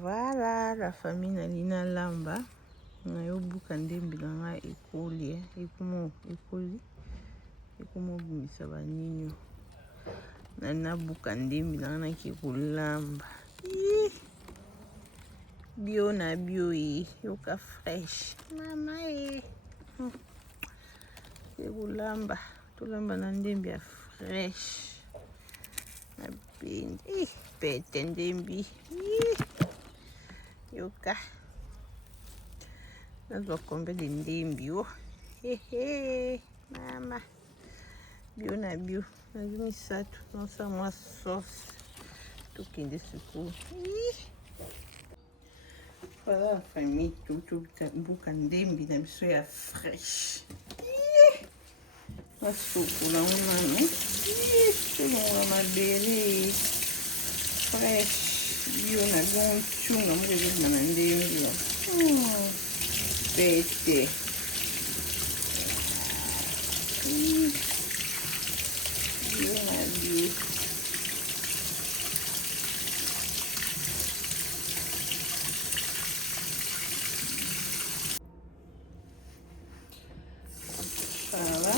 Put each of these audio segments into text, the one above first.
Voilà, la famille Nalina Lamba. On a eu buka ndembi na ekoli, ekumo bimisa baninyo. Na buka ndembi na kikulamba. Bio na bio yoka fresh. Mama Kekulamba. Tulamba na ndembi ya fresh. Na bendi. Pete ndembi. Yoka. Nazwa kombe de ndembi yo. Mama. Bio na bio. Nazumi satu. Nosa mwa sauce. Tukinde suku. Voilà, famille. Tout buka ndembi na biso ya fresh. Masukula unano. Tulunga mabele. Fresh. Bio na bon chunga mwezi na ndembi yo. Pete. Bio na bio. Voilà.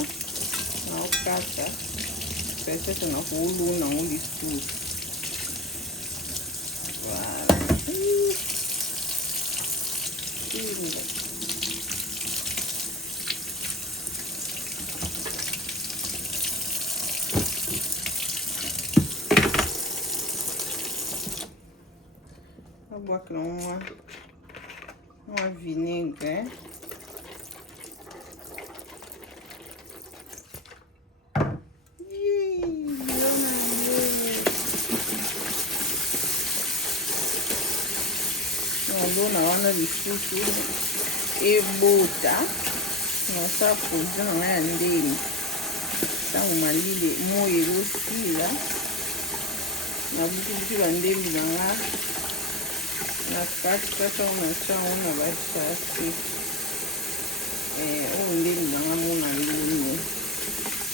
Na ukata. Pete tuna hulu na uli tu. Voilà. Boa com uma vinagre. Na wana lisusu ebota nosa produit na ya ndembi ntango malili moyi elosila nabukibuki bandembi na nga na katikati aho natya ngo na basasi oyo ndembi na nga mona luni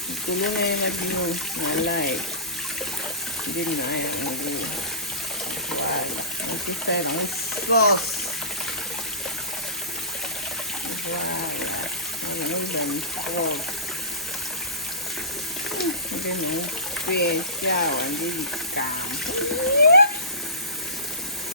likolo na ye na bino na live ndembi na yango voilà nakisa yango sauce. Voilà, on a une sauce. On a une pêche, on a une